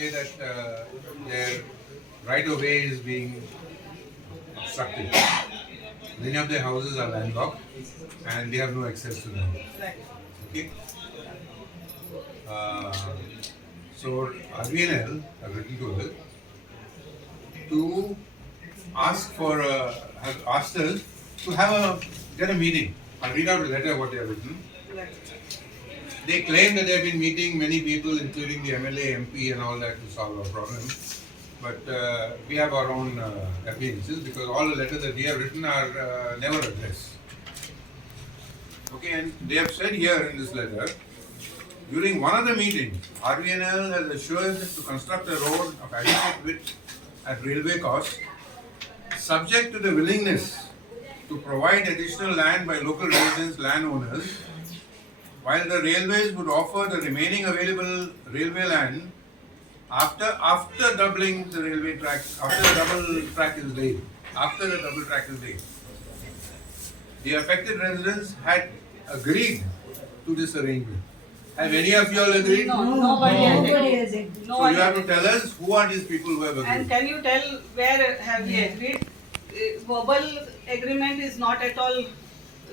say that their right of way is being obstructed. Many of their houses are landlocked and they have no access to them. Okay. So Rvnl have written to us to ask for have asked us to get a meeting. I'll read out a letter what they have written. They claim that they have been meeting many people, including the MLA, MP, and all that, to solve our problem. But we have our own grievances because all the letters that we have written are never addressed. Okay, and they have said here in this letter, during one of the meetings, Rvnl has assured to construct a road of adequate width at railway cost, subject to the willingness to provide additional land by local residents, landowners, while the railways would offer the remaining available railway land after doubling the railway track, after the double track is laid. After the double track is laid. The affected residents had agreed to this arrangement. Have any of you all agreed? No, nobody has agreed. So you have to tell us who are these people who have agreed. And can you tell where have we agreed? Verbal agreement is not at all.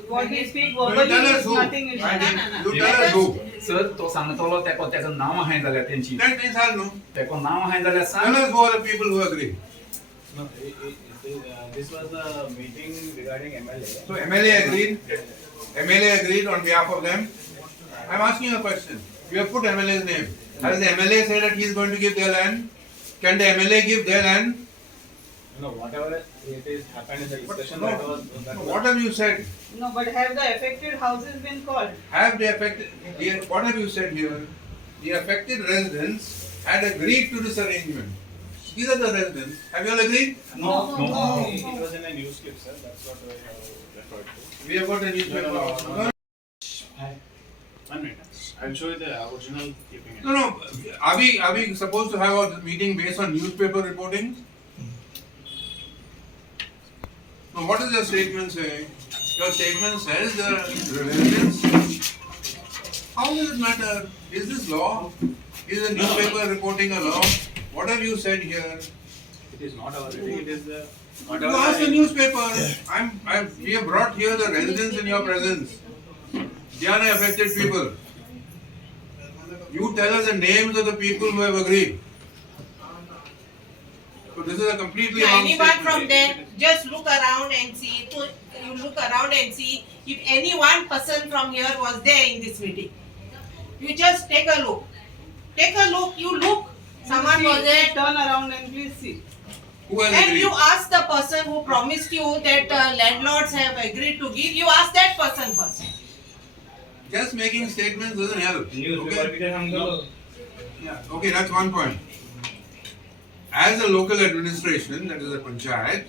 What we speak verbally is nothing. You tell us who. Sir, to सांगतलो त्याचं नाव आहे जाल्यार त्यांची That means I'll know. त्याचं नाव आहे जाल्यार Tell सांग us who are the people who agree. No, this was a meeting regarding MLA. So MLA agreed. MLA agreed on behalf of them. I'm asking you a question. You have put MLA's name. Has the MLA said that he is going to give their land? Can the MLA give their land? No, whatever it is happened in the discussion, No. What have you said? No, but have the affected houses been called? Have the affected? What have you said here? The affected residents had agreed to this arrangement. These are the residents. Have you all agreed? No. It was in a news clip, sir. That's what I have referred to. We have got a newspaper. No. 1 minute. I'll show you the original clipping. No. Are we supposed to have a meeting based on newspaper reporting? No. What does your statement say? Your statement says the residents. How does it matter? Is this law? Is the newspaper reporting a law? What have you said here? It is not our reading. It is the. You ask the newspaper. We have brought here the residents in your presence. They are the affected people. You tell us the names of the people who have agreed. So this is a completely wrong anyone statement. from there, just look around and see. You look around and see if any one person from here was there in this meeting. You just take a look. Take a look. You look. Someone was there. Turn around and please see. Who has And agreed? you ask the person who promised you that landlords have agreed to give. You ask that person first. Just making statements doesn't help. Okay? No. Yeah. Okay, that's one point. As a local administration, that is a panchayat,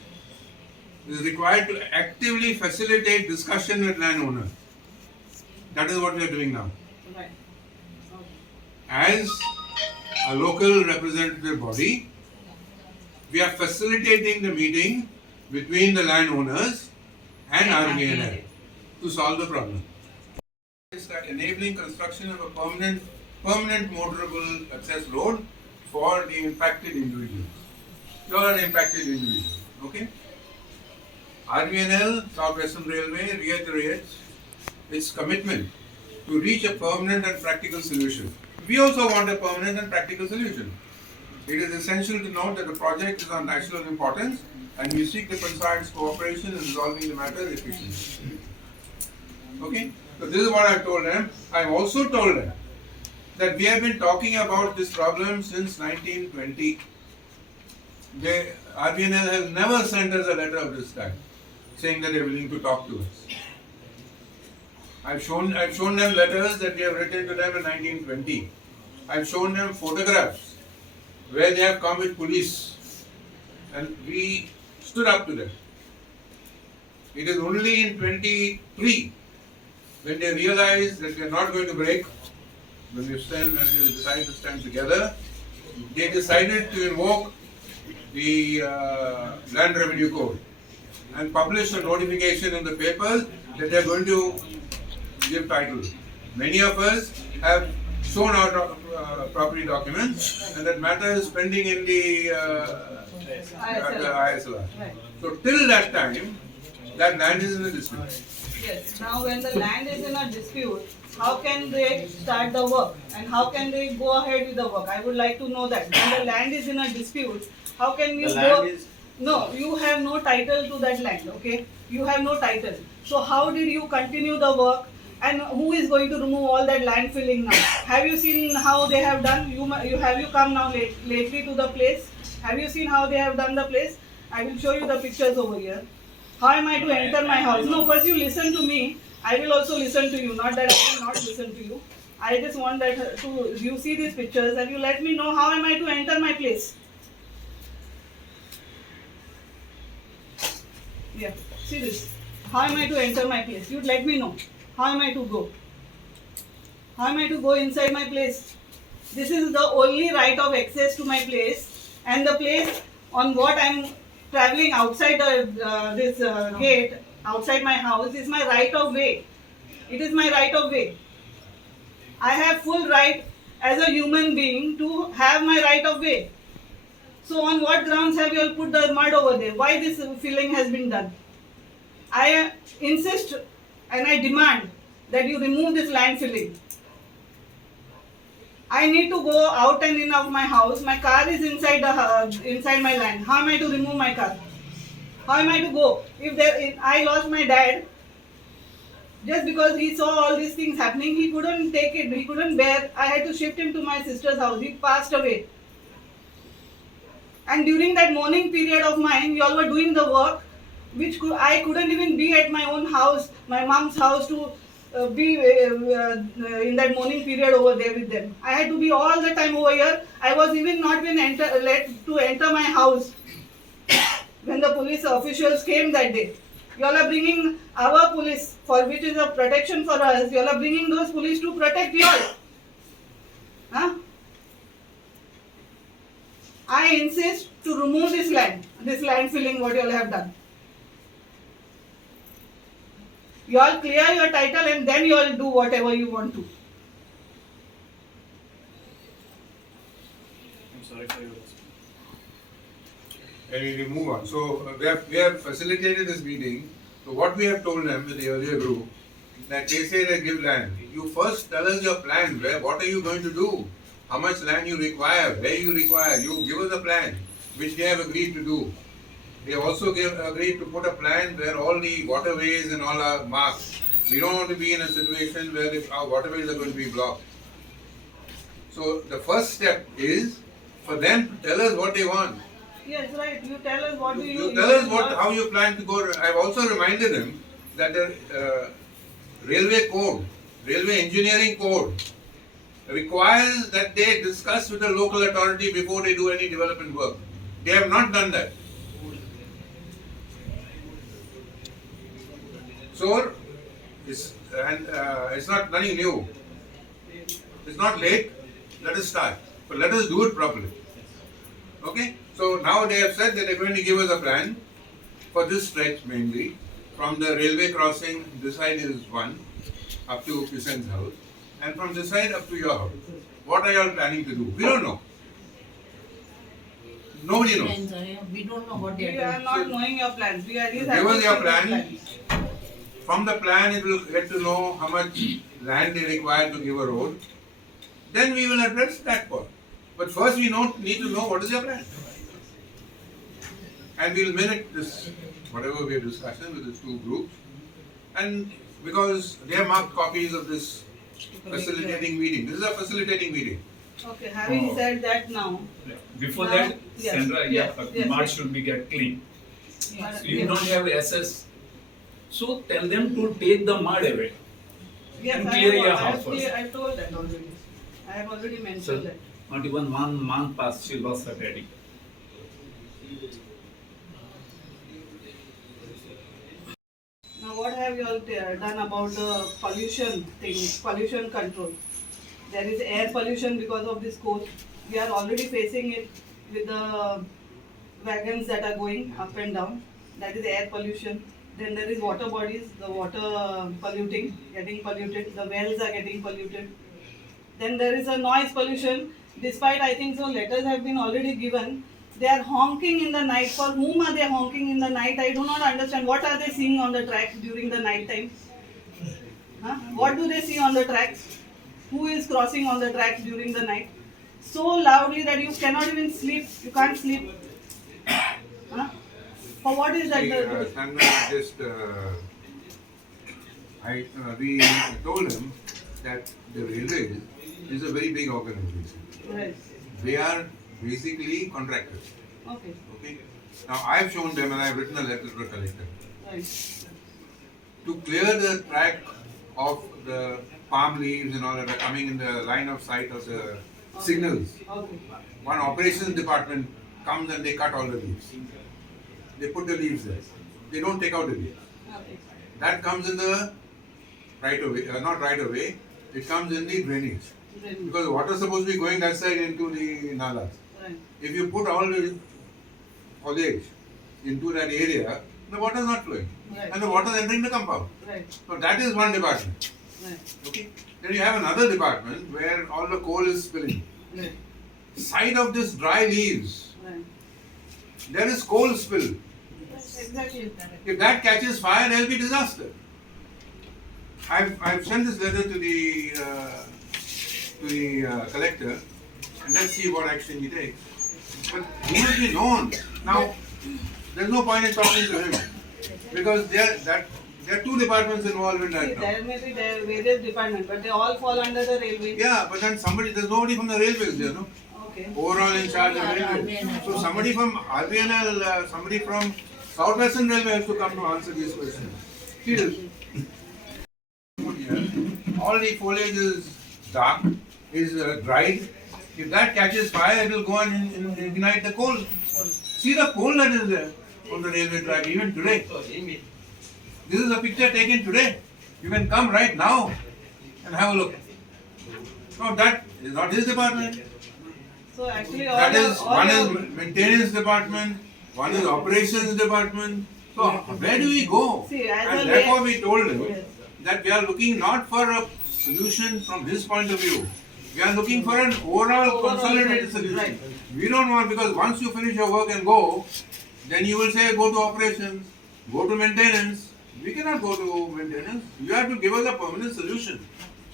is required to actively facilitate discussion with landowners. That is what we are doing now. Right. As a local representative body, we are facilitating the meeting between the landowners and Rvnl to solve the problem. It's like enabling construction of a permanent motorable access road for the impacted individuals. You are an impacted individual, okay? Rvnl, South Western Railway, reiterates its commitment to reach a permanent and practical solution. We also want a permanent and practical solution. It is essential to note that the project is of national importance and we seek the Panchayat's cooperation in resolving the matter efficiently. Okay? So this is what I told them. I also told them that we have been talking about this problem since 1920. Rvnl has never sent us a letter of this kind, saying that they are willing to talk to us. I've shown them letters that we have written to them in 1920. I've shown them photographs where they have come with police and we stood up to them. It is only in 23 when they realized that they are not going to break, when we decide to stand together, they decided to invoke the Land Revenue Code and publish a notification in the papers that they are going to give title. Many of us have shown our property documents, and that matter is pending in the ISLR. Right. So till that time, that land is in the dispute. Yes. Now, when the land is in a dispute, how can they start the work and how can they go ahead with the work? I would like to know that. When the land is in a dispute, how can we The go? land is. No, you have no title to that land, okay? You have no title. So how did you continue the work? And who is going to remove all that land filling now? Have you seen how they have done? Have you come now lately to the place? Have you seen how they have done the place? I will show you the pictures over here. How am I to enter my house? No, first you listen to me. I will also listen to you. Not that I will not listen to you. I just want that to you see these pictures and you let me know how am I to enter my place. Yeah, see this. How am I to enter my place? You'd let me know. How am I to go? How am I to go inside my place? This is the only right of access to my place, and the place on what I'm traveling outside this gate, outside my house, is my right of way. It is my right of way. I have full right as a human being to have my right of way. So on what grounds have you all put the mud over there? Why this filling has been done? I insist and I demand that you remove this land filling. I need to go out and in of my house. My car is inside inside my land. How am I to remove my car? How am I to go? If I lost my dad, just because he saw all these things happening, he couldn't take it. He couldn't bear. I had to shift him to my sister's house. He passed away. And during that mourning period of mine, you all were doing the work, which I couldn't even be at my own house, my mom's house, to be in that mourning period over there with them. I had to be all the time over here. I was even not been let to enter my house when the police officials came that day. You all are bringing our police, for which is a protection for us. You all are bringing those police to protect you all. Huh? I insist to remove this land filling what you all have done. You all clear your title and then you all do whatever you want to. I'm sorry for your loss. And we will move on. So we have facilitated this meeting. So what we have told them with the earlier group, that they say they give land. You first tell us your plan. What are you going to do? How much land you require? Where you require? You give us a plan, which they have agreed to do. They also agreed to put a plan where all the waterways and all are marked. We don't want to be in a situation where our waterways are going to be blocked. So the first step is for them to tell us what they want. Yes, right. You tell us what do you. You tell us how you plan to go. I've also reminded them that the railway code, railway engineering code, requires that they discuss with the local authority before they do any development work. They have not done that. So, it's not nothing new. It's not late. Let us start, but let us do it properly. Okay? So now they have said that they're going to give us a plan for this stretch mainly, from the railway crossing. This side is one up to Kisan's house, and from this side up to your house. What are you all planning to do? We don't know. Nobody knows. We don't know what they We are are doing. not knowing your plans. We are just Give us your plan. plans. From the plan, it will get to know how much land they require to give a road. Then we will address that part. But first, we need to know what is your plan. And we'll minute this, whatever we are discussing with these two groups. And because they have marked copies of this facilitating meeting. This is a facilitating meeting. Okay, having said that now. Before Now, that, yes, Sandra, yes, yes, mud yes. should be get clean. Yes. You don't have access, so tell them to take the mud away. Yes, and I clear have- your I have house first. I told that already. I have already So mentioned that. not even 1 month past, she was ready. Now, what have you all done about the pollution thing, pollution control? There is air pollution because of this coal. We are already facing it with the wagons that are going up and down. That is air pollution. Then there is water bodies, the water polluting, getting polluted. The wells are getting polluted. Then there is a noise pollution. Despite I think so letters have been already given. They are honking in the night. For whom are they honking in the night? I do not understand. What are they seeing on the tracks during the night time? Huh? What do they see on the tracks? Who is crossing on the tracks during the night? So loudly that you cannot even sleep. You can't sleep. Huh? For what is that? We told him that the railways is a very big organization. Right. They are basically contractors. Okay. Okay. Now I have shown them and I have written a letter to the collector Right. to clear the track of the palm leaves and all that are coming in the line of sight of the signals. Okay. One operations department comes and they cut all the leaves. They put the leaves there. They don't take out the leaves. Okay. That comes in the right away, not right away. It comes in the drainage Then- because the water is supposed to be going that side into the nalas. Right. If you put all the foliage into that area, the water is not flowing, Right. and the water is entering the compound. Right. So that is one department. Right. Okay. Then you have another department where all the coal is spilling. Right. Side of this dry leaves, Right. there is coal spill. Exactly. If that catches fire, there will be disaster. I've sent this letter to the collector, and let's see what action he takes. But he must be known. Now, there's no point in talking to him because there are two departments involved in See, that now. there may be there various departments, but they all fall under the railway. Yeah, but then there's nobody from the railways there, no? Okay. Overall in charge of railways. So somebody from Rvnl, somebody from Southwestern Railway has to come to answer these questions. Here, all the foliage is dark, is dried. If that catches fire, it will go and ignite the coal. See the coal that is there on the railway track, even today. This is a picture taken today. You can come right now and have a look. No, that is not his department. So actually, That is, all one your- is maintenance department, one is operations department. So where do we go? See, as a And therefore lay- we told him Yes. that we are looking not for a solution from his point of view. We are looking for an overall consolidated solution. Right. We don't want, because once you finish your work and go, then you will say go to operations, go to maintenance. We cannot go to maintenance. You have to give us a permanent solution.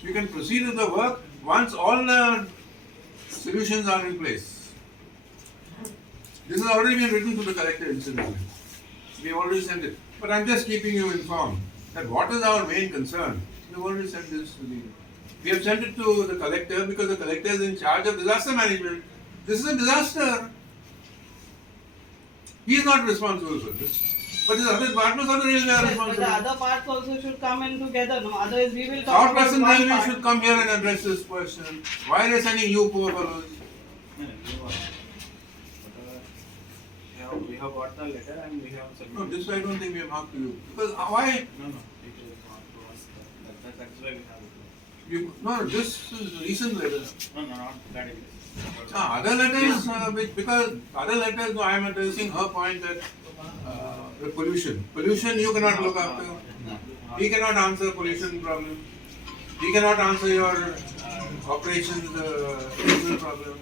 You can proceed with the work once all the solutions are in place. This has already been written to the collector incidentally. We have already sent it. But I'm just keeping you informed that what is our main concern. We have already sent this to the. We have sent it to the collector because the collector is in charge of disaster management. This is a disaster. He is not responsible for this. But his other departments of the railway are Yes, but responsible. the other parts also should come in together. No, otherwise we will talk about Southwestern one Railway part. should come here and address this question. Why are they sending you poor fellows? We have got the letter and we have No, submitted. this I don't think we have marked to you. Because why? No, it is not to us. That's why we have it. No, this is recent letter. No, not that is. Other letters, because other letters, no, I am addressing her point that the pollution. Pollution you cannot look after. He cannot answer pollution problem. He cannot answer your operations regional problem.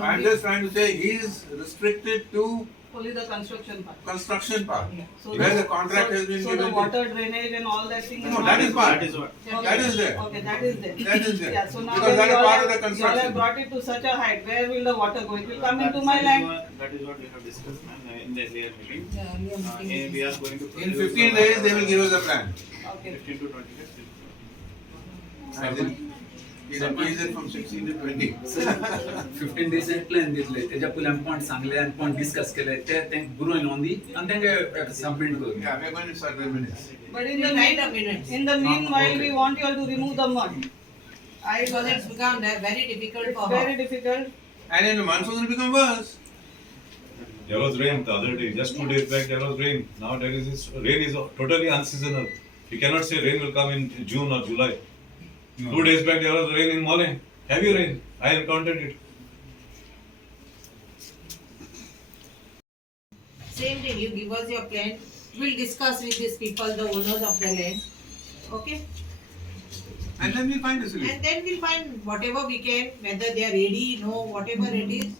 I am just trying to say he is restricted to Only the construction part. construction part. So Where the contract has been so given the to- water drainage and all that thing. No, that is part. That is what. Okay. That is there. Okay, that is there. That is there. Yeah, so now Because when that is you all part of have- the you all have construction. brought it to such a height, where will the water go? It will come into my That is land. That is what we have discussed, ma'am, in the earlier meeting. And we are going to. In produce, 15 days they will give us a plan. Okay. 15 to 20 days. I think he's increased it from 16 to 20. 15 days plan दिसले त्याच्या पयलीं आमी point सांगले आनी point discuss केले ते तेंक बरोवन नोंदी आनी तेंका सबमिट करून Yeah, we are going to start 10 minutes. But in the Write the minutes. in the meanwhile, okay. we want you all to remove the mud. Because it's become very difficult It's for very her. difficult. And in the monsoon it will become worse. There was rain the other day, just 2 days back there was rain. Now there is this rain is totally unseasonal. You cannot say rain will come in June or July. 2 days back there was rain in Mole, heavy rain. I encountered it. Same thing, you give us your plan, we'll discuss with these people, the owners of the land. Okay? And then we'll find a solution. And then we'll find whatever we can, whether they are ready, no, whatever it is.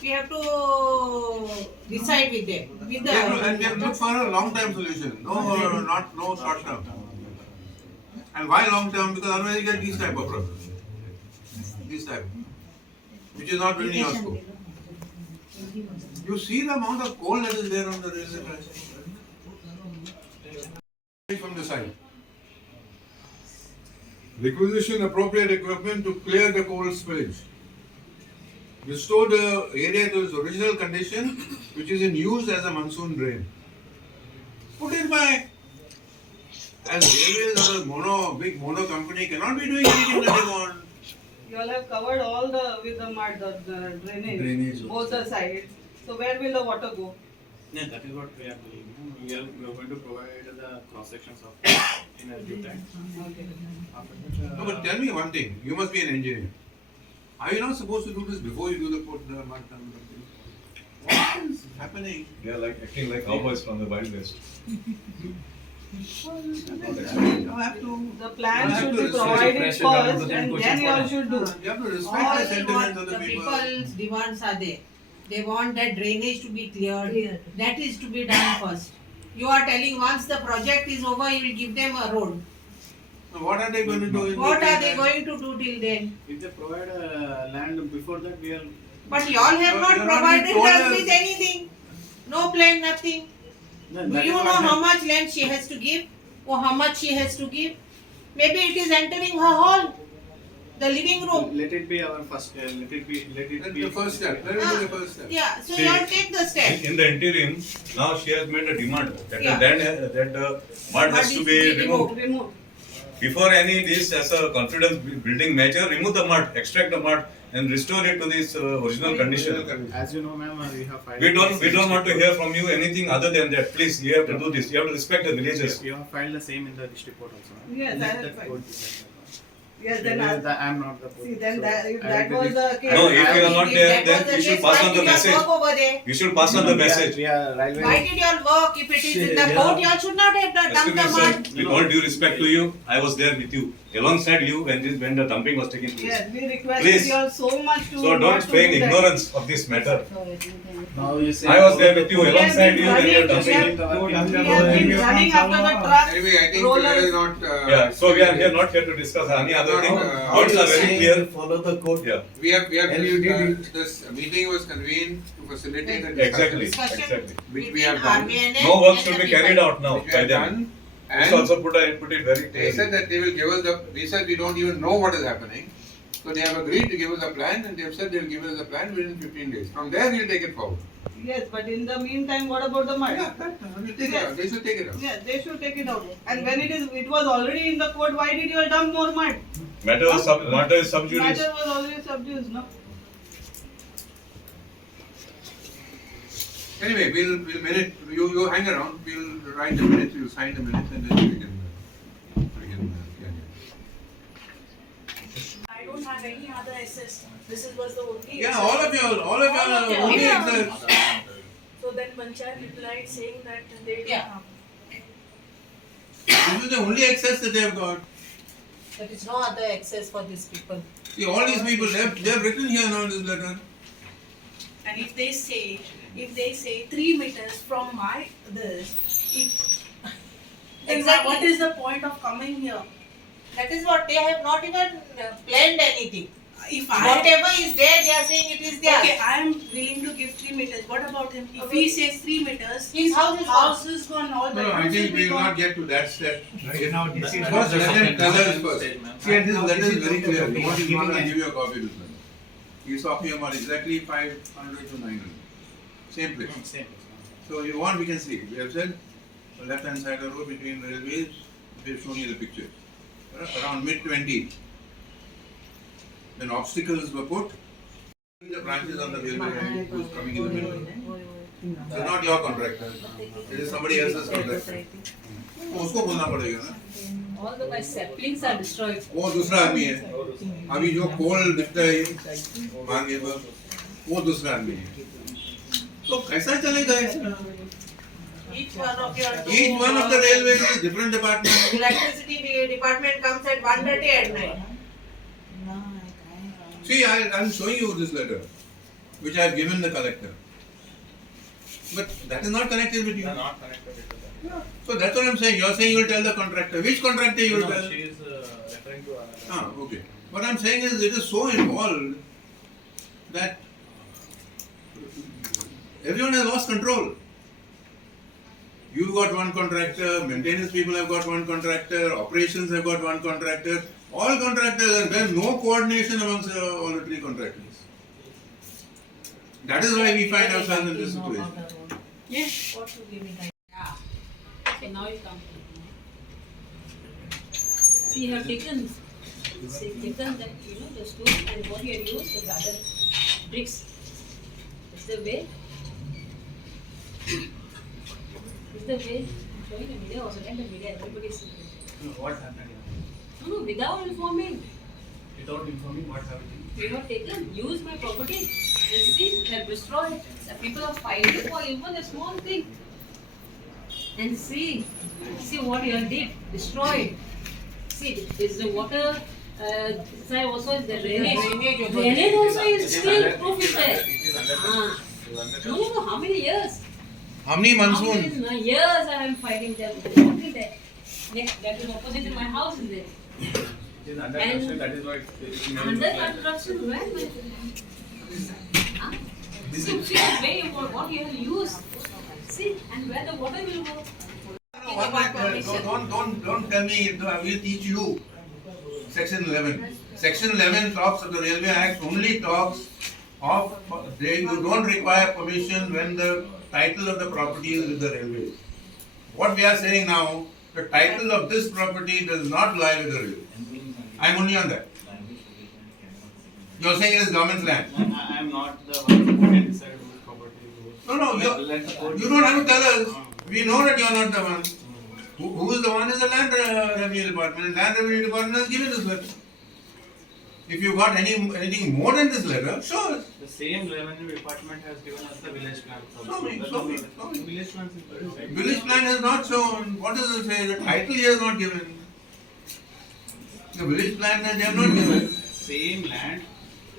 We have to decide with them. With We have to, and we have to the look for a long-term solution. No short-term. And why long-term? Because otherwise you get these type of problems. This type, which is not within your scope. You see the amount of coal that is there on the railway tracks from the side. Requisition appropriate equipment to clear the coal spillage. Restore the area to its original condition, which is in use as a monsoon drain. Put it by. As railways or a big mono company cannot be doing anything that they want. You all have covered all with the mud, the drainage, both the sides. So where will the water go? Yeah, that is what we are doing. We are going to provide the cross sections of in a due time. Okay. After that, No, but tell me one thing. You must be an engineer. Are you not supposed to do this before you do the put the mud down? What is happening? They are like acting like cowboys from the Wild West. You have to. The plan You have should to be respect provided pressure down to first, the and coaching then you all point. should do. You have to respect all the what sentiments of the the people. people's demands are there. They want that drainage to be cleared. That is to be done first. You are telling once the project is over, you will give them a road. So what are they going to do? What are they going to do till then? if they provide land before that, we are. But you all have But not you're not provided being told us us. with anything. No plan, nothing. No, Do that you is know what how much land she has to give? Or how much she has to give? Maybe it is entering her hall, the living room. Let it be our first. Let it be. That's the first step. Let it be the first step. Yeah, so See, you all take the step. In the interim, now she has made a demand that Yeah. the mud has to be removed. Remove. Before any this as a confidence building measure, remove the mud, extract the mud, and restore it to this original condition. As you know, ma'am, we have filed. We don't want to hear from you anything other than that. Please, you have to do this. You have to respect the villages. You have filed the same in the district court also. Ma'am. Yes, I Let have that filed. court decide that. Yes, Then then I am not the court. see, then So that, if I that will was be- the case. No, if you are not If there, that then was the you should case, pass why on the did you all message. work over there? You should pass on the message. We are railway. Why did you all work if it is in the court? You all should not have done Excuse the me, mud. sir. With all due respect to you, I was there with you, alongside you when the dumping was taking place. Yes, we requested Please. you all so much to So not don't to feign do that. ignorance of this matter. Now you say. I was there with you, We have alongside been you when you were running, dumping. we have been running after the truck. Anyway, I think Rollers. that is not. Yeah, so we are here not here to discuss any other thing. Words are very clear. Follow the code. Yeah, We have. And you did it. This meeting was convened to facilitate a exactly, discussion, exactly. which we Between have done. Rvnl No work and should the be carried people. out now Which we by have them. done. Let's And also put it very they said clearly. that they will give us the. We said we don't even know what is happening. So they have agreed to give us a plan, and they have said they will give us a plan within 15 days. From there, we'll take it forward. Yes, but in the meantime, what about the mud? Yeah, we'll take it out. They should take it out. Yes, they should take it out. And when it was already in the court, why did you all dump more mud? Matter is sub judice. Matter was already subdued, no? Anyway, we'll minute. You hang around. We'll write the minutes. We'll sign the minutes, and then we can. I don't have any other SS. This was the only. Yeah, SS. all of y'all are only Yeah. except. So then Panchayat replied saying that they don't Yeah. have. This is the only access that they have got. There is no other access for these people. See, all these people, they have written here now in this letter. And if they say 3 meters from my this, then Exactly. what is the point of coming here? That is what they have not even planned anything. If I Whatever is there, they are saying it is there. okay, I am willing to give 3 meters. What about him? If he says 3 meters, His house is house is gone. All the No, I roots think will we be will gone. not get to that step. Right now, this is First, let them tell us first. State, ma'am. See, and this letter is very clear. Right now, What is giving not, I'll an- give you a copy of this letter. He's talking about exactly 500 to 900. Same place. Same. So you want, we can see. We have said the left hand side of the road between railways, we have shown you the picture. Around mid-20s. When obstacles were put, the branches on the railway line was coming in the middle. They're not your contractor. It is somebody else's contractor. तो उसको बोलना पड़ेगा ना. All the my saplings are destroyed. वो दूसरा आदमी है. अभी जो कोल दिखता है मार्गे पर, वो दूसरा आदमी है. तो कैसा चलेगा ऐसा? Each one of your Each one of the railways is a different department. electricity department comes at 1:30 at night. See, I'm showing you this letter, which I have given the collector. But that is not connected with you. They are not connected with that. Yeah. So that's what I'm saying. You're saying you will tell the contractor. Which contractor you will No, tell? she is referring to another. Ah, okay. What I'm saying is it is so involved that everyone has lost control. You've got one contractor, maintenance people have got one contractor, operations have got one contractor, all contractors, and there's no coordination amongst all the three contractors. That is why we find ourselves in this situation. Yes. What to give me time? So now you come. See, you have taken that, the stone and what you have used, the other bricks. It's the way. It's the way. I'm showing the video also, then the video, everybody is seeing it. No, what happened here? No, without informing. Without informing what happened? You have taken, used my property. And see, they have destroyed. The people are fighting for even a small thing. And see what you have did, destroyed. See, is the water side also is the drainage. Drainage also is still proof is there. It is under No, how many years? How many How monsoons? many years I am fighting them. Walking there. Next, that is opposite to my house is there. It is under And- construction, that is why it may Under look like that. construction, where? Huh? See where what you have used. See, and where the water will go. Don't tell me, I will teach you. Section 11. Section 11 talks of the Railway Act only talks of, you don't require permission when the title of the property is with the railway. What we are saying now, the title of this property does not lie with the railway. I'm only on that. You're saying it is government's land. I am not the one who can decide whose property is whose. No, Let the court you don't have to tell us. decide. We know that you're not the one. Who is the one is the land revenue department. And land revenue department has given this letter. If you got anything more than this letter, show us. The same revenue department has given us the village plan. Show me. The village plan is very right. Village plan has not shown. What does it say? The title here is not given. The village plan they have not given. Same land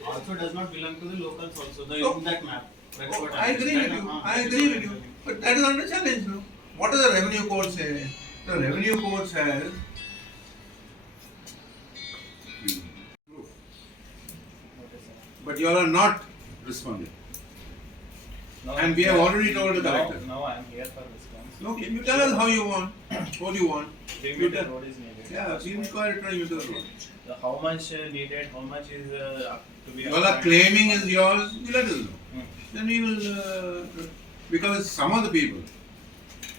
also does not belong to the locals also. So- In that map. That's Oh, what I agree with you. I agree with you. But that is under challenge now. What does the revenue code say? The revenue code says. But you all are not responding. And we have already told the collector. Now I am here for response. Okay, you tell us how you want, what you want. 3 You meter tell. road is needed. Yeah, so you require 3 meter road. How much needed, how much is to be You all are applied? claiming is yours, you let us know. Hmm. Then we will, because some of the people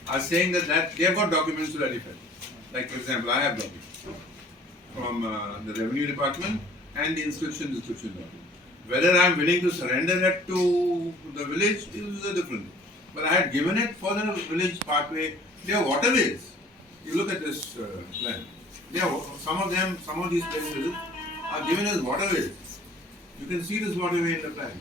are saying that they have got documents to that effect. Like for example, I have documents from the revenue department and the inscription document. Whether I am willing to surrender that to the village is a different thing. But I had given it for the village parkway. They are waterways. You look at this plan. They are, some of these places are given as waterways. You can see this waterway in the plan.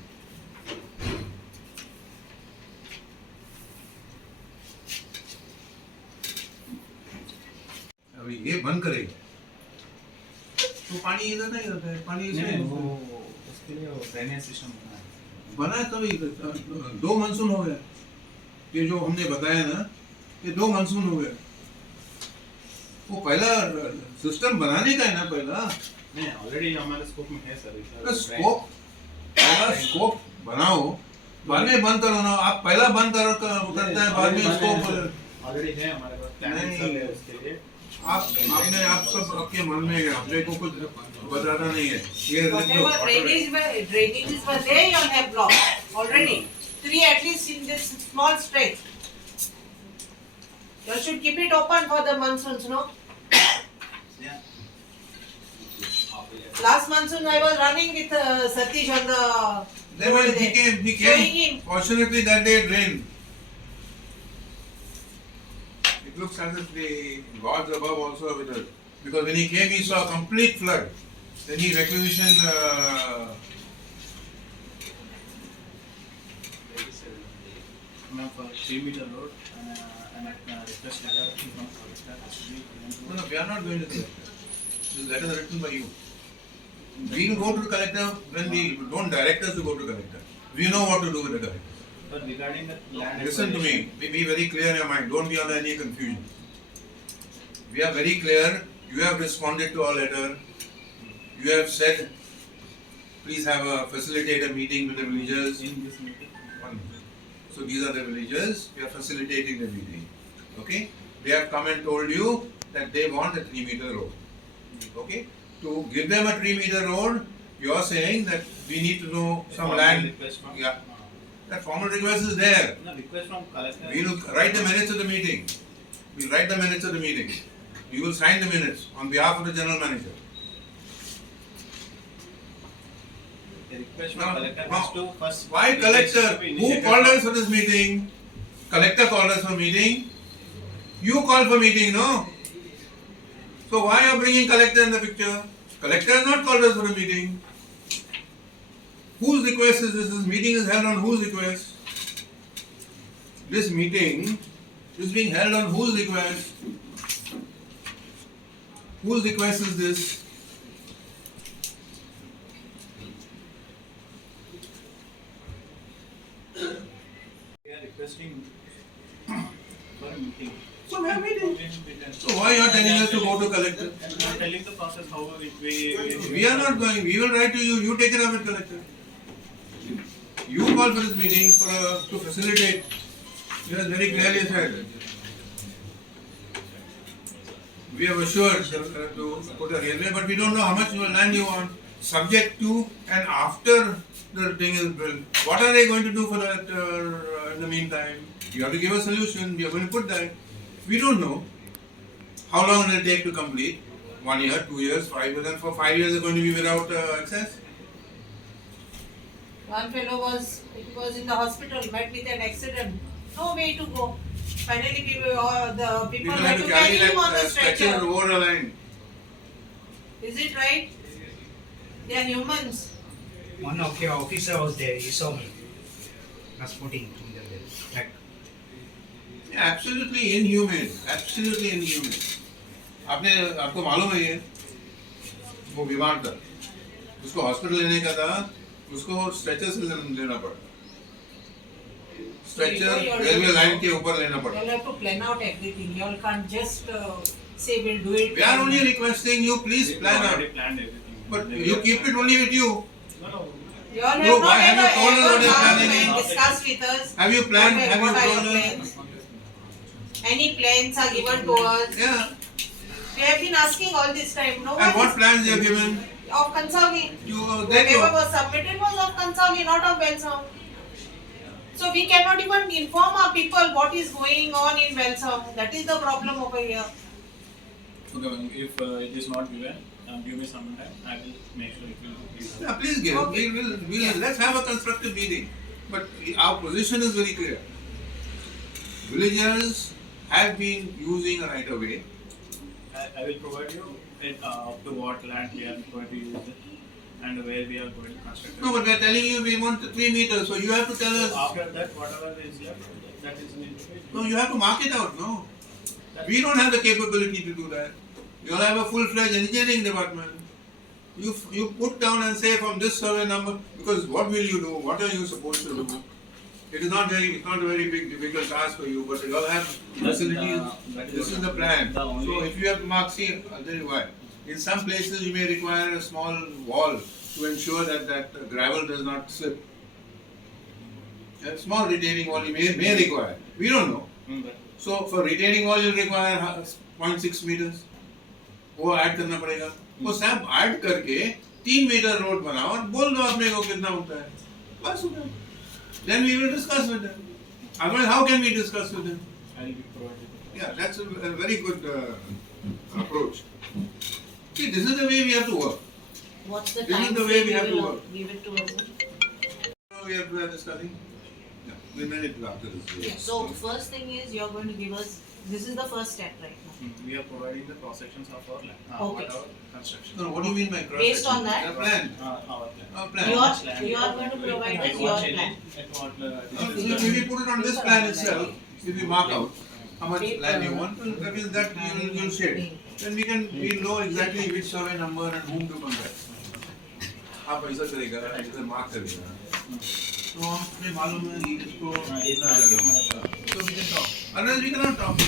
अभी ये बंद करेगा तो पानी इधर नहीं रहता है पानी नहीं, इसमें वो उसके लिए वो ड्रेनेज सिस्टम बना है तभी 2 मानसून हो गया ये जो हमने बताया ना ये 2 मानसून हो गया वो पहला सिस्टम बनाने का है ना पहला नहीं ऑलरेडी हमारे स्कोप में है सर तो स्कोप पहला स्कोप बनाओ बाद में बंद करो ना आप पहला बंद करो करता है बाद में स्कोप ऑलरेडी है हमारे पास प्लानिंग नहीं। सब है उसके लिए आप सब आपके मन में है अपने को कुछ बताना नहीं है ये Whatever drainages were there, you all have blocked already. 3 at least in this small stretch. You should keep it open for the monsoons, no? Last monsoon I was running with Satish on the. Then when he Showing came, him. fortunately that day it rained. It looks as if the gods above also are with us. Because when he came, he saw a complete flood. Then he requisitioned Ma'am, for 3 meter road, and request letter from collector has to be given to. No, we are not going to the collector. This letter is written by you. We will go to the collector when we don't direct us to go to the collector. We know what to do with the collector. But regarding the land Listen to me. Be very clear in your mind. Don't be under any confusion. We are very clear. You have responded to our letter. You have said, please facilitate a meeting with the villagers. in this meeting. So these are the villagers. We are facilitating the meeting. Okay? They have come and told you that they want a 3 meter road. Okay? To give them a 3 meter road, you are saying that we need to know some land. Request from. Yeah. That formal request is there. No, request from collector. We will write the minutes of the meeting. We will write the minutes of the meeting. You will sign the minutes on behalf of the general manager. A request from Now, collector now, has to first. why it collector? has to be Who initiated called from- us for this meeting? Collector called us for meeting. You called for meeting, no? So why are you bringing collector in the picture? Collector has not called us for a meeting. Whose request is this? This meeting is held on whose request? This meeting is being held on whose request? Whose request is this? We are requesting for a meeting. So we are meeting. So So why you are telling us to go to collector? I am telling the process how we. We are not going. We will write to you. You take it up with collector. You call for this meeting to facilitate. You have very clearly said. We have assured to put a railway, but we don't know how much land you want. Subject to and after the thing is built. What are they going to do for that in the meantime? You have to give a solution. We are going to put that. We don't know how long it will take to complete. 1 year, 2 years, 5 years, and for 5 years it's going to be without access. One fellow was in the hospital, met with an accident. No way to go. Finally, the people People had have to to carry carry him on the that stretcher stretcher. over the line. Is it right? They are humans. One of your officer was there, he saw me transporting in the back. Yeah, absolutely inhumane. Absolutely inhumane. आपको मालूम है ये वो बीमार था उसको hospital लेने का था उसको स्ट्रेचर से लेना पड़ा स्ट्रेचर रेलवे लाइन के ऊपर लेना You पड़ा all have to plan out everything. You all can't just say we'll do it. We are only requesting you please plan out Already planned everything. but you keep it only with you. No. You all No, have why not have you told us ever what you're come planning? and discussed with us. Have you planned? Have you What are your told us? plans? Any plans are given to us. Yeah. We have been asking all this time. No And one what plans you have given? is of Kansali. You Whatever was submitted was of Kansali, not of Velsao. So we cannot even inform our people what is going on in Velsao. That is the problem over here. Okay, ma'am, if it is not given, give me some time. I will make sure it will be given. Yeah, please give. Okay. We'll let's have a constructive meeting. But our position is very clear. Villagers have been using a right of way. I will provide you up to what land we are going to use it and where we are going to construct it. No, but we are telling you we want 3 meters, so you have to tell So us. after that, whatever is left, that is need to be. No, you have to mark it out. No, we don't have the capability to do that. You all have a full-fledged engineering department. You put down and say from this survey number, because what will you do? What are you supposed to do? It's not a very big difficult task for you, but you all have facilities. This is the plan. So if you have to mark, see, I'll tell you why. In some places you may require a small wall to ensure that gravel does not slip. A small retaining wall you may require. We don't know. So for retaining wall you require 0.6 meters. वो add करना पड़ेगा. वो सब add करके 3 metre road बनाओ और बोल दो अपने को कितना होता है. बस हो गया. Then we will discuss with them. Otherwise, how can we discuss with them? I will be provided. Yeah, that's a very good approach. See, this is the way we have to work. What's the This is time the way frame we have you to will work. give it to us? We are discussing. Yeah, we'll manage it after this. So first thing is you're going to give us, this is the first step right now. We are providing the cross sections of our land, Okay. whatever construction. So what do you mean by cross Based on that? The plan. Our plan. Our plan. You are going to provide us your plan. At what So if we put it on this plan itself, if we mark out how much land you want, that means that you'll shade. Then we'll know exactly which survey number and whom to contact. आप ऐसा करेगा, इधर mark करेगा. तो हमें मालूम है कि इसको इतना जगह होगा. So we can talk. Otherwise we cannot talk.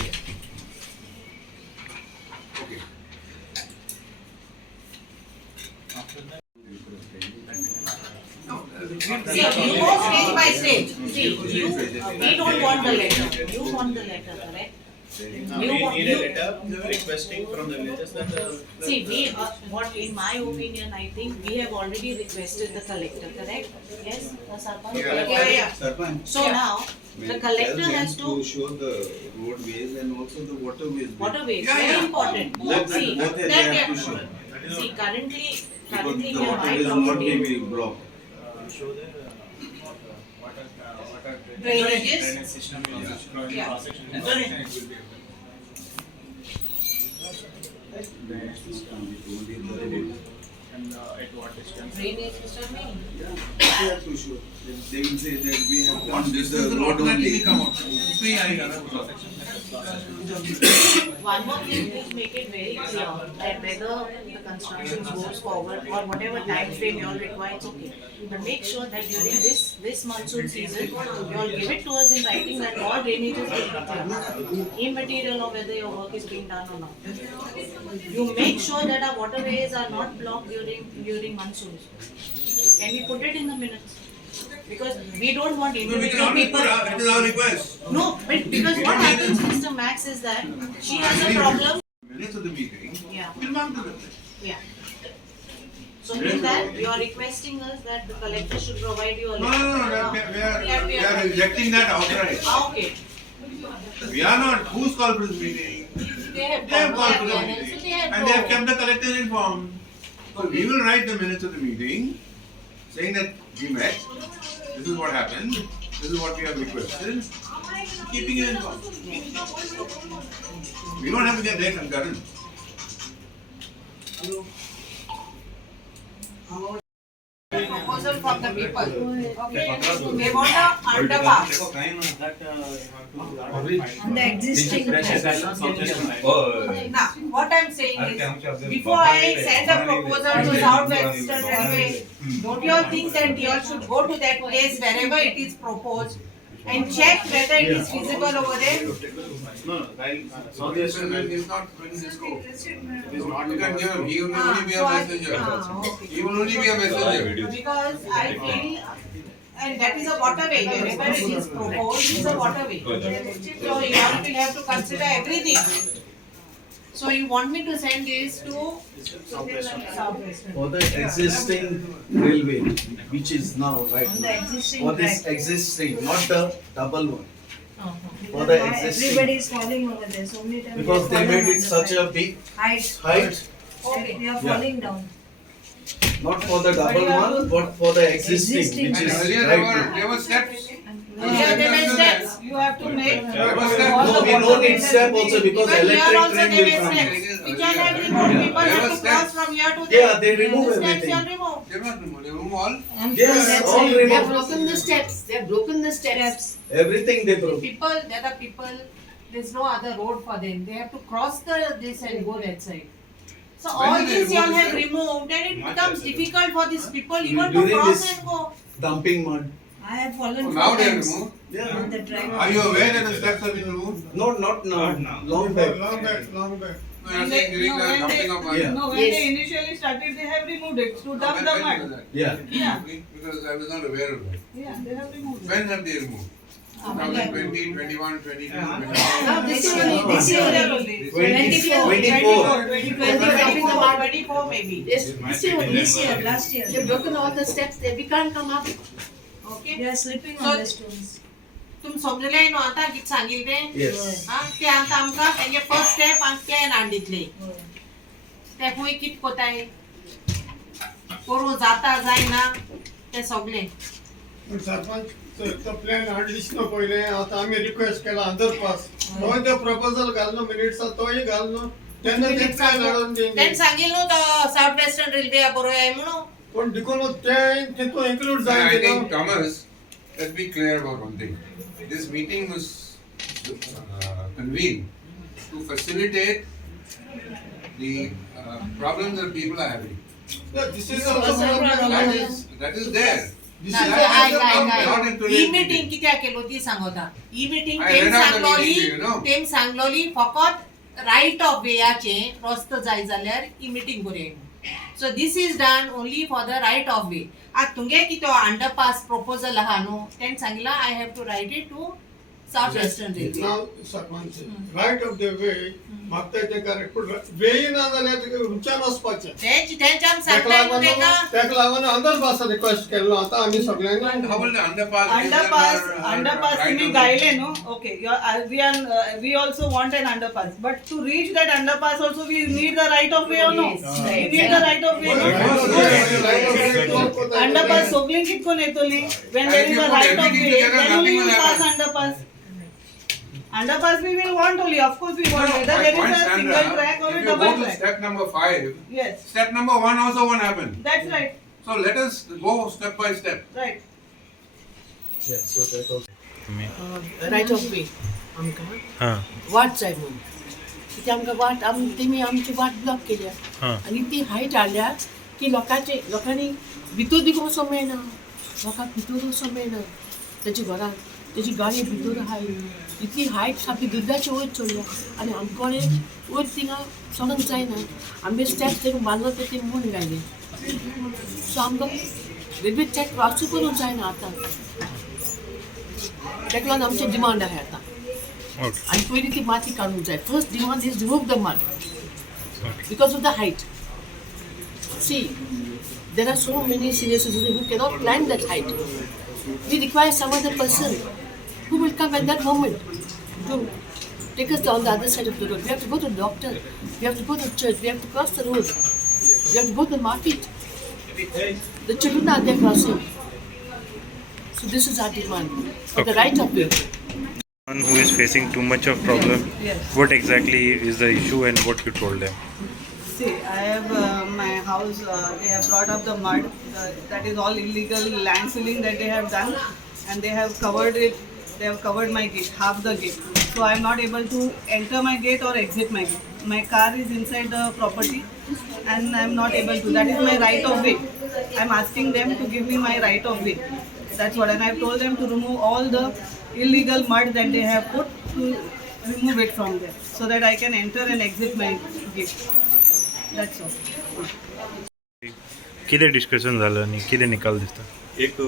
Okay. No, See, you go stage by stage. See, we don't want the letter. You want the letter, correct? we need a letter requesting from the villages that See, what in my opinion, I think we have already requested the collector, correct? Yes, Sarpanch? Yeah. Sarpanch, So now, the collector tell has them to, show the roadways and also the waterways. waterways, Yeah, very yeah. important. Both See, they that have to show. see, currently Because we the have waterways my will not property. be blocked. show the water Drainages? drainage system is flowing Yeah. cross section. Sorry. It will be able. Drainage system and at what distance. Drainage system, mean? They have to show. They will say that we have on done this the will road automatically only. come out. इसमें ही आएगा ना cross section. One more thing, please make it very clear that whether the construction goes forward or whatever time frame you all require, it's okay. But make sure that during this monsoon season, you all give it to us in writing that all drainages will be clear. Immaterial of whether your work is being done or not. You make sure that our waterways are not blocked during monsoons. Can we put it in the minutes? Because we don't want No, we can individual always people. put it is our request. No, but because what happens, Mr. Max, is that she has a problem. Minutes of the meeting, Yeah. we'll mark the minutes. Yeah. So in that, you are requesting us that the collector should provide you a No, letter. we are rejecting that outright. Okay. We are not, who's called for this meeting? They have They have called for the so meeting. they have And they have kept the collector informed. So we will write the minutes of the meeting, saying that we met, this is what happened, this is what we have requested, keeping it informed. We don't have to get their concurrence. Proposal from the people. Okay. They want a underpass. on the existing Now, what I'm saying is, before I send a proposal to Southwestern Railway, don't you all think that you all should go to that place wherever it is proposed and check whether it is feasible over there? Southwestern is not going to scope. It is not, you can give him, he will only be a messenger. Okay. He will only be a messenger. Because I feel, and that is a waterway, wherever it is proposed, is a waterway. So you all will have to consider everything. So you want me to send this to Southwestern? For the existing railway, which is now right on the now. existing For this track. existing, not the double one. For Because the why existing. everybody is falling over there so many times. Because they made it such a big height. height, Okay. We are Yeah. falling down. not for the double one, but for the existing, Existing. which And is earlier right now. there were steps. Yeah, they made steps. You have to make. There were all steps. No, the we don't need step also because Even here electric also train they will made come. steps. Which all have removed, people There have were to cross steps. from here to there. Yeah, they remove The steps everything. are removed. They were not removed, they removed all. Yes, all They have removed. broken the steps. They have broken the steps. Everything they broke. People, the other people, there's no other road for them. They have to cross this and go that side. So When all did they this you all remove have the removed and it becomes difficult for these people even to During cross this- and go. Dumping mud. I have fallen Oh, four now they have times removed. Yeah. on the track. Are you aware that the steps have been removed? No, not now. Long back. No, you are When saying during the when dumping of Yeah. no, when Yes. they initially started, they have removed it to dump When the was mud. that? Yeah. Yeah, Because I was not aware of that. yeah, they have removed it. When have they removed? 2020, 21, 22, 23. Now this year only, this year only. 24. 24 maybe. Yes, this year, last year. They've broken all the steps there. We can't come up. Okay. They are slipping So- on the stones. तुम समजले न्हू आतां कितें सांगिल्लें? Yes. हा ते आतां आमकां तेंगे फर्स्ट स्टेप आमकां प्लॅन हाडितले. ते खूंय कितें कोताय? करूं जाता जायना तें सगळें. सरपंच तो प्लॅन हाडलीच ना पहिले आता आम्ही रिक्वेस्ट केला अंडरपास तो ते प्रपोजल घालनो मिनिट्स तोही घालनो त्यांना ते काय लढवून त्यांनी देईन सांगेल तो साऊथ वेस्टर्न रेल्वे बरोबर आहे म्हणून पण डिकोन ते तिथून इन्क्लूड I जाईल think Thomas, let's be clear about one thing. This meeting was convened to facilitate the problems that people are having. This is also That is there. This is not in he today's meeting meeting. कित्याक केलो ती सांगता ही meeting I तेम read out the सांगलोली meeting, you know. तेम सांगलोली फकत right of वेयाचे रस्तो जाय जाल्यार ही मीटिंग करूया so this is done only for the right of way आता तुमगे की तो अंडरपास प्रपोजल आहा न्हू तेन सांगला I have to write it to South Western Railway नाव sarpanch right of the way मागता ते करेक्ट पण वे ना जाल्यार रुचान वचपाचें तेंच्यान सांगता ताका लागून अंडरपास रिक्वेस्ट केलो आता आम्ही सगळ्यांनी How will the underpass? Underpass तुम्ही गायले no okay we also want an underpass but to reach that underpass also we need the right of way or no we need the right of way no underpass sogling कितकोन येतोली when there is a right of way then only you pass underpass we will want only of course we want whether there is a single track or a If you double go to track step number 5, yes step number 1 also won't happen. that's right So let us go step by step. right right of way आमकां वाट जाय म्हणून कित्याक आमकां वाट तेमी आमची वाट block केल्या आनी ती हायट हाडल्या की लोकांनी भितर देखून वचोंक मेळना लोकांक भितर वचोंक मेळना तेजी घरां तेजी गाडी भितर आहाय इतली हायट सामकी दुदाची वयर चडल्या आनी आमकोडे वयर थिंगा चोडोंक जायना आमी स्टेप्स देखून बांदलो ते म्हूण गायले सो आमकां रेल्वे ट्रॅक क्रॉसू करूंक जायना आतां ताका लागून आमचे डिमांड आहाय आतां आनी पयलीं ती माती काडूंक जाय first demand is remove the mud because of the height see there are so many senior citizens who cannot climb that height. We require some other person who will come at that moment to take us on the other side of the road. We have to go to the doctor, we have to go to church, we have to cross the road, we have to go to the market. The children are there crossing. So this is our demand for the right of way. One who is facing too much of problem, yes what exactly is the issue and what you told them? See, I have my house, they have brought up the mud, that is all illegal land sealing that they have done and they have covered it, they have covered my gate, half the gate. So I am not able to enter my gate or exit my gate. My car is inside the property and I am not able to, that is my right of way. I am asking them to give me my right of way. That's what, and I have told them to remove all the illegal mud that they have put, to remove it from there so that I can enter and exit my gate. That's all. कितें discussion जालें आनी कितें निकाल दिसता? एक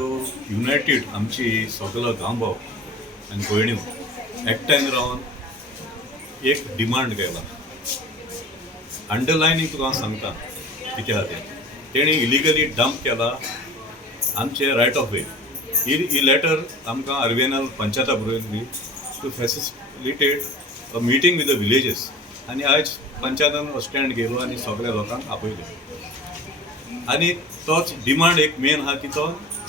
United आमची सगळो गांवभाव आनी भयण्यो एकठांय रावन एक डिमांड केला अंडरलायनींग तुका हांव सांगता कितें आहा तें तेणी इलिगली डंप केला आमचे रायट ऑफ वे ही लेटर आमकां Rvnl पंचायता बरोयली to facilitate a meeting with the villages आनी आयज पंचायतान स्टँड गेलो आनी सगळ्या लोकांक आपयले आनी तोच डिमांड एक मेन आहा की तो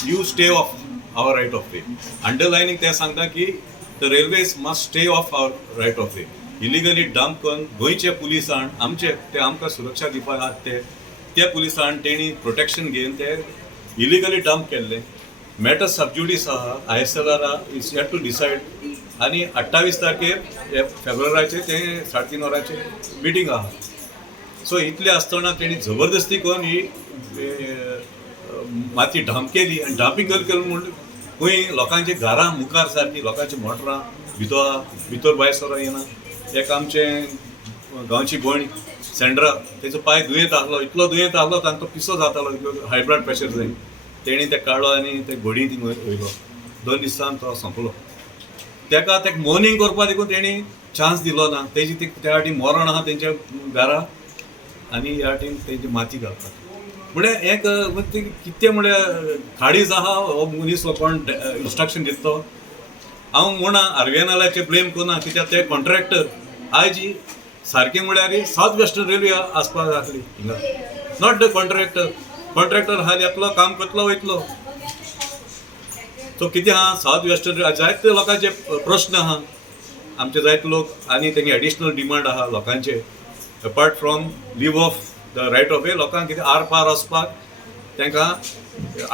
you stay off our right of way underlining ते सांगता की the railways must stay off our right of way illegally dump करून गोंयचे पुलिसांन आमचे ते आमकां सुरक्षा दिवपाक आहात ते पुलिसांन तेणी प्रोटेक्शन घेवन ते इलिगली डंप केल्ले मॅटर सबज्युडिस आहा ISLR is yet to decide आनी 28 तारखेर फेब्रुवारीचे ते 3:30 वरांचे मिटींग आहा सो इतले आसतना तेणी जबरदस्ती करून ही माती डंप केली आनी डंपिंग केली म्हूण खंय लोकांची घरां मुखार सारकी लोकांची मोटरां भितर भायर सरो येना एक आमचे गांवची भयण सेंड्रा तेजो पांय दुयेंत आसलो इतलो दुयेंत आसलो ताका तो पिसो जातालो हाय ब्लड प्रेशर जायन तेणी ते काडलो आनी ते घोडी थिंग वयलो 2 दिसान तो सोंपलो तेका मॉर्निंग करपा देखून तेणी चान्स दिलो ना तेजी त्या वाटेन मरण आहा तेंच्या घरा आनी ह्या वाटेन तेंची माती घालतात म्हळ्यार एक कितें म्हळ्यार खाडीज आहा हो मनीस कोण इन्स्ट्रक्शन दिता हांव म्हणा Rvnlचे ब्लेम करना कित्याक ते कॉन्ट्रॅक्टर आयज सारकें म्हळ्यार सावथ वेस्टर्न रेल्वे आसपाक जातली हिंगा नॉट द कॉन्ट्रॅक्टर आहा येतलो काम करतलो वयतलो सो कितें आहा सावथ वेस्टर्न जायते लोकांचे प्रश्न आहा आमचे जायते लोक आनी तेंगे एडिशनल डिमांड आहा लोकांचे apart from leave of the right of वे लोकांक कितें आर पार वचपाक तांकां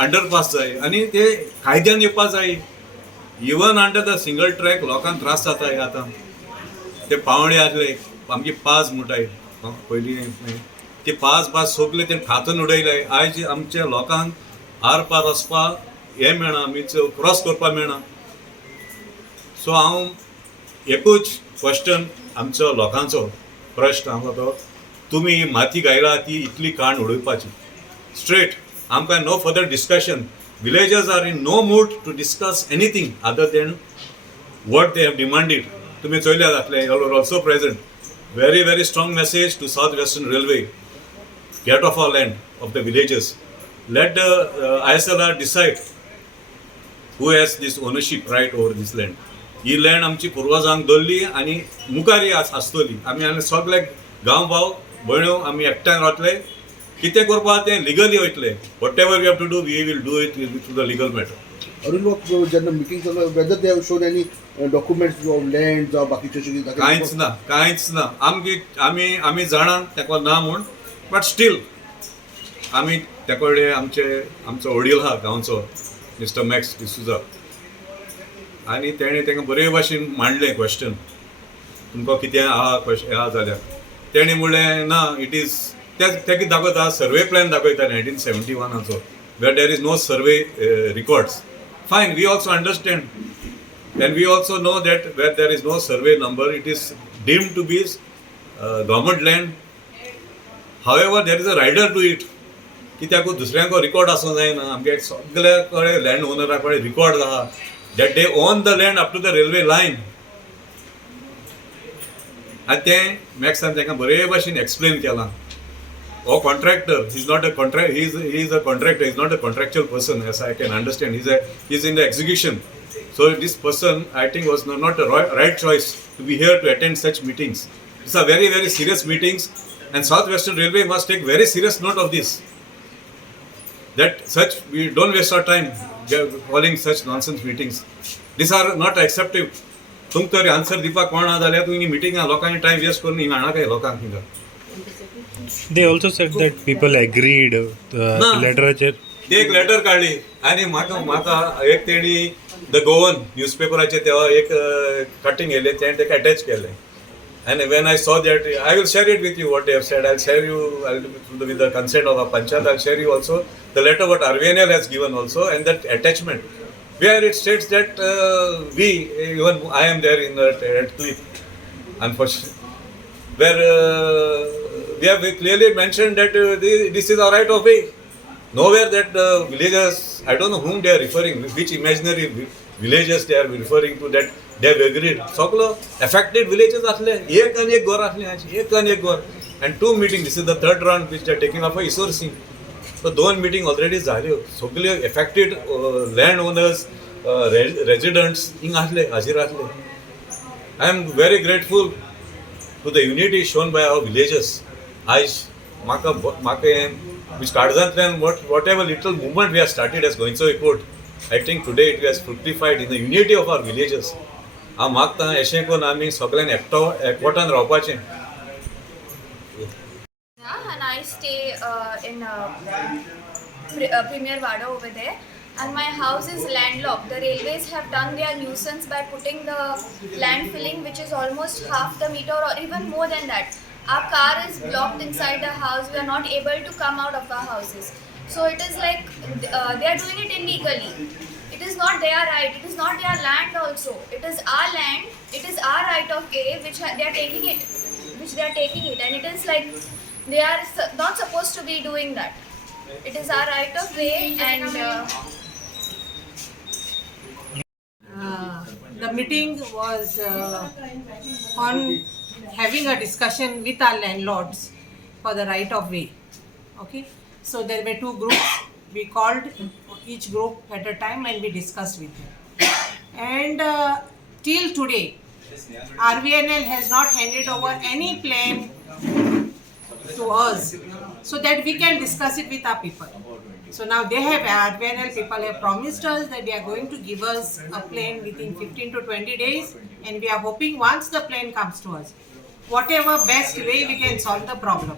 अंडरपास जाय आनी ते कायद्यान येवपाक जाय even under the single track लोकांक त्रास जाताय आतां ते पावणे आसले आमगे पास म्हणटाय पयलीं ते पास सोगले ते खातून उडयले आयज आमच्या लोकांक आर पार वचपाक हे मेळना मीन्स क्रॉस करपाक मेळना सो हांव एकूच क्वेश्चन आमचो लोकांचो प्रश्न आमकां तो तुमी ही माती घायला ती इतली काण उडोवपाची स्ट्रेट आमकां no further discussion villagers are in no mood to discuss anything other than what they have demanded तुमी चोयल्यात जातले also present very very strong message to South Western Railway. Get off our land of the villages. Let the ISLR decide who has this ownership right over this land. He land आमची पुर्वजांक दवरली आनी मुखारी आसतली आमी सगळे गांव भाव भयण्यो आमी एकठांय रावतले कितें करपाक तें लिगली वयतले whatever we have to do we will do it through the legal matter Arun जेन्ना मिटींग चल्ला whether they have shown any documents of land जावं बाकीचे कांयच ना आमी जाणां तेका ना म्हूण बट स्टील आमी ते कडेन आमचो वडील आहा गांवचो मिस्टर मॅक्स डिसुजा आनी तेणें तांकां बरे भाशेन मांडलें क्वेश्चन तुमकां कितें आहा जाल्यार तेणें म्हणलें ना इट इज ते कितें दाखयता सर्वे प्लॅन दाखयता 1971 वेर there is no survey records फायन we also understand and we also know that where there is no survey number it is deemed to be government land however there is a rider to it कित्याक दुसऱ्यांको record आसूं जायना आमगे सगळे कडेन land ओनरा कडेन record आहा that they own the land up to the railway line आनी तें मॅक्सान तांकां बरे भाशेन एक्सप्लेन केलां हो contractor he is not a contract he is a contractor he is not a contractual person as I can understand he is in the execution. So this person, I think, was not a right choice to be here to attend such meetings. These are very, very serious meetings, and South Western Railway must take very serious note of this. That we don't waste our time calling such nonsense meetings. These are not acceptable. तुमकां तरी answer दिवपाक कोण ना जाल्यार तुमी मिटिंगां लोकांनी time waste करून हिंगा हाडा काय लोकांक हिंगा. They also said that people agreed. Letter. ते एक लेटर काडली आनी म्हाका एक तेणी द गोवन न्यूजपेपराचेर तेव्हा एक कटिंग येयलें तेणें तेका अटॅच केलें आनी when I saw that I will share it with you what they have said I will share you with the consent of a panchayat I will share you also the letter what Rvnl has given also and that attachment where it states that we even I am there in that clip unfortunately where we have clearly mentioned that this is our right of way. Nowhere that villagers, I don't know whom they are referring, which imaginary villages they are referring to that they have agreed. Soglo affected villages asle, ek and ek gor asle achi, ek and ek gor, and 2 meetings. This is the 3rd round which they are taking up for Isor Singh. So 2 meetings already zale. Soglo affected landowners, residents, ing asle, hazir asle. I am very grateful to the unity shown by our villagers. Which Kardazantlan, whatever little movement we have started as going so report, I think today it has fructified in the unity of our villages. हांव मागता अशें करून आमी सगळ्यांनी एकवटान रावपाचें. And I stay in Premier Wada over there. And my house is landlocked. The railways have done their nuisance by putting the land filling, which is almost half the meter or even more than that. Our car is blocked inside the house. We are not able to come out of our houses. So it is like they are doing it illegally. It is not their right. It is not their land also. It is our land. It is our right of way which they are taking it. And it is like they are not supposed to be doing that. It is our right of way and the meeting was on having a discussion with our landlords for the right of way. Okay, so there were 2 groups. We called each group at a time and we discussed with them. And till today, Rvnl has not handed over any plan to us so that we can discuss it with our people. So now they have, Rvnl people have promised us that they are going to give us a plane within 15 to 20 days, and we are hoping once the plane comes to us, whatever best way we can solve the problem.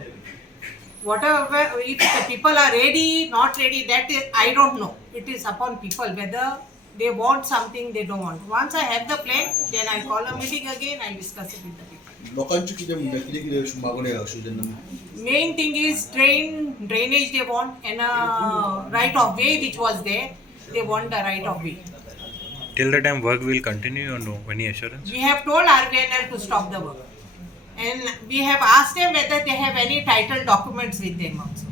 Whatever, if the people are ready, not ready, that is, I don't know. It is upon people whether they want something, they don't want. Once I have the plan, then I call a meeting again, I discuss it with the people. लोकांची किती मागणी आहे अशी त्यांना Main thing is drainage they want, and right of way which was there, they want the right of way. Till the time work will continue or no? Any assurance? We have told Rvnl to stop the work, and we have asked them whether they have any title documents with them also.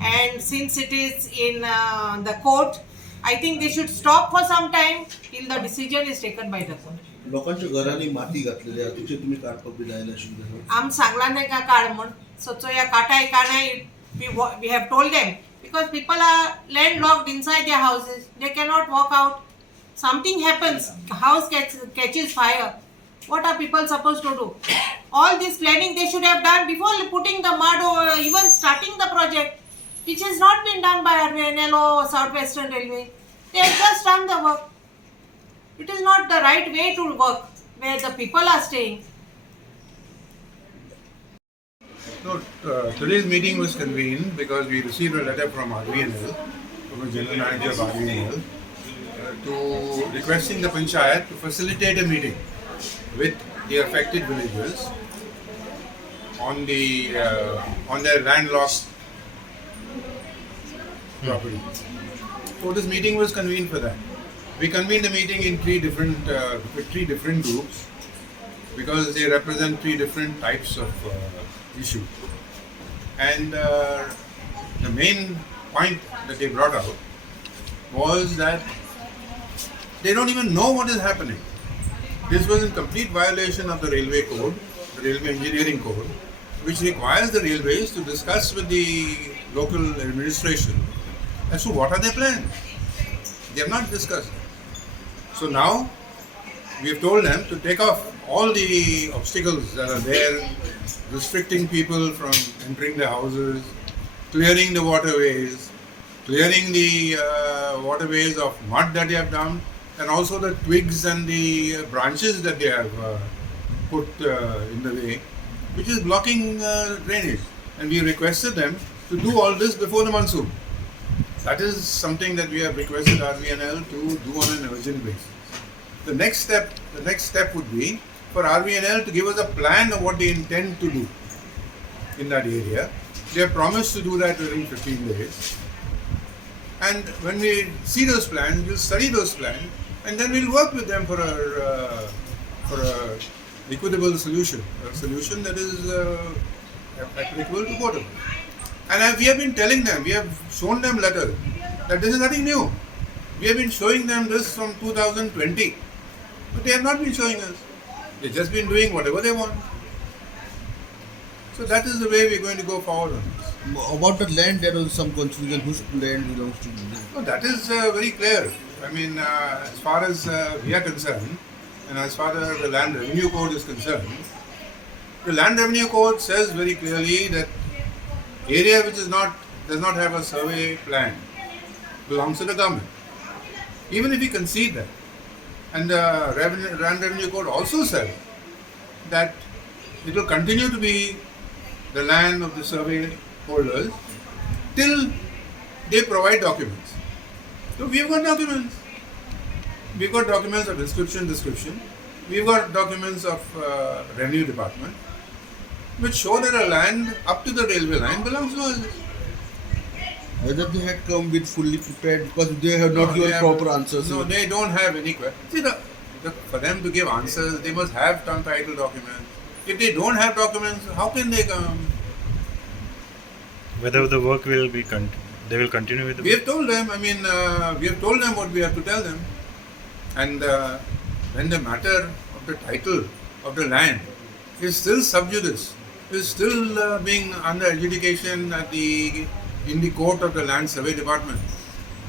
And since it is in the court, I think they should stop for some time till the decision is taken by the court. लोकांच्या घरांनी माती घातलेली आहे तिथे तुम्ही काटपट्टी जायला शिकले आम सांगला नाही का काढ म्हण सचो या काटा का नाही we have told them because people are landlocked inside their houses, they cannot walk out, something happens, house catches fire, what are people supposed to do? All this planning they should have done before putting the mud or even starting the project, which has not been done by Rvnl or Southwestern Railway. They have just done the work. It is not the right way to work where the people are staying. No, today's meeting was convened because we received a letter from Rvnl, from the General Manager of Rvnl, to requesting the Panchayat to facilitate a meeting with the affected villagers on their landlocked property. So this meeting was convened for that. We convened the meeting in three different groups because they represent three different types of issue. And the main point that they brought out was that they don't even know what is happening. This was in complete violation of the railway code, the railway engineering code, which requires the railways to discuss with the local administration as to what are their plans. They have not discussed. So now we have told them to take off all the obstacles that are there, restricting people from entering the houses, clearing the waterways, clearing the waterways of mud that they have dumped, and also the twigs and the branches that they have put in the way, which is blocking drainage. And we requested them to do all this before the monsoon. That is something that we have requested Rvnl to do on an urgent basis. The next step would be for Rvnl to give us a plan of what they intend to do in that area. They have promised to do that within 15 days. And when we see those plans, we'll study those plans, and then we'll work with them for a equitable solution, a solution that is applicable to both of them. And we have been telling them, we have shown them letters that this is nothing new. We have been showing them this from 2020, but they have not been showing us. They've just been doing whatever they want. So that is the way we're going to go forward on this. About the land, there was some confusion. Whose land belongs to you? No, that is very clear. I mean, as far as we are concerned, and as far as the Land Revenue Code is concerned, the Land Revenue Code says very clearly that area which does not have a survey plan belongs to the government. Even if we concede that. And the Land Revenue Code also says that it will continue to be the land of the survey holders till they provide documents. So we have got documents. We've got documents of description. We've got documents of Revenue Department which show that a land up to the railway line belongs to us. Whether they had come with fully prepared because they have not given proper answers. No, they don't have any question. See, for them to give answers, they must have some title documents. If they don't have documents, how can they come? Whether the work will be they will continue with the We have told them, we have told them what we have to tell them. And when the matter of the title of the land is still sub judice, is still being under adjudication in the court of the Land Survey Department,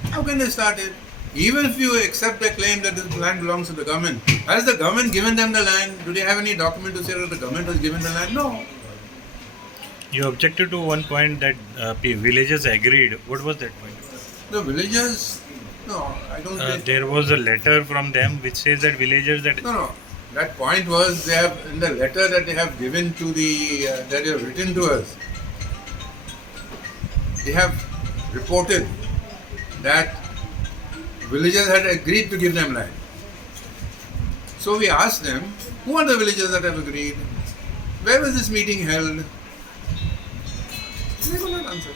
how can they start it? Even if you accept the claim that this land belongs to the government, has the government given them the land? Do they have any document to say that the government has given the land? No. You objected to one point that villagers agreed. What was that point? The villagers, no, I don't think. There was a letter from them which says that villagers that. No. That point was they have in the letter that they have given to the that they have written to us. They have reported that villagers had agreed to give them land. So we asked them, who are the villagers that have agreed? Where was this meeting held? They could not answer.